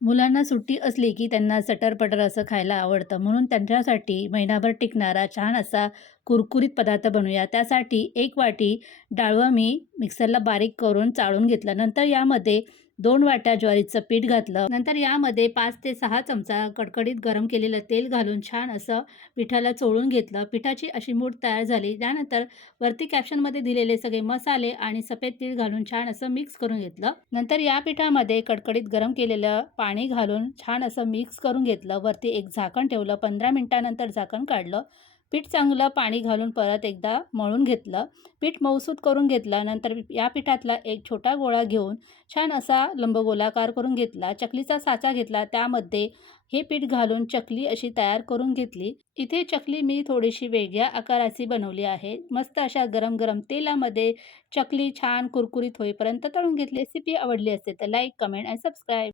मुलांना सुट्टी असली की त्यांना सटर पटर असं खायला आवडतं. म्हणून त्यांच्यासाठी महिनाभर टिकणारा छान असा कुरकुरीत पदार्थ बनवूया. त्यासाठी एक वाटी डाळवं मी मिक्सरला बारीक करून चाळून घेतलं. नंतर यामध्ये दोन वाट्या ज्वारीचं पीठ घातलं. नंतर यामध्ये पाच ते सहा चमचा कडकडीत गरम केलेलं तेल घालून छान असं पिठाला चोळून घेतलं. पिठाची अशी मूठ तयार झाली. त्यानंतर वरती कॅप्शनमध्ये दिलेले सगळे मसाले आणि सफेद तीळ घालून छान असं मिक्स करून घेतलं. नंतर या पिठामध्ये कडकडीत गरम केलेलं पाणी घालून छान असं मिक्स करून घेतलं. वरती एक झाकण ठेवलं. 15 मिनिटानंतर झाकण काढलं. पीठ चांगलं पाणी घालून परत एकदा मळून घेतलं. पीठ मऊसूत करून घेतलं. नंतर या पिठातला एक छोटा गोळा घेऊन छान असा लंबगोलाकार करून घेतला. चकलीचा साचा घेतला. त्यामध्ये हे पीठ घालून चकली अशी तयार करून घेतली. इथे चकली मी थोडीशी वेगळ्या आकाराची बनवली आहे. मस्त अशा गरम-गरम तेलामध्ये चकली छान कुरकुरीत होईपर्यंत तळून घेतली. रेसिपी आवडली असेल तर लाईक, कमेंट अँड सबस्क्राईब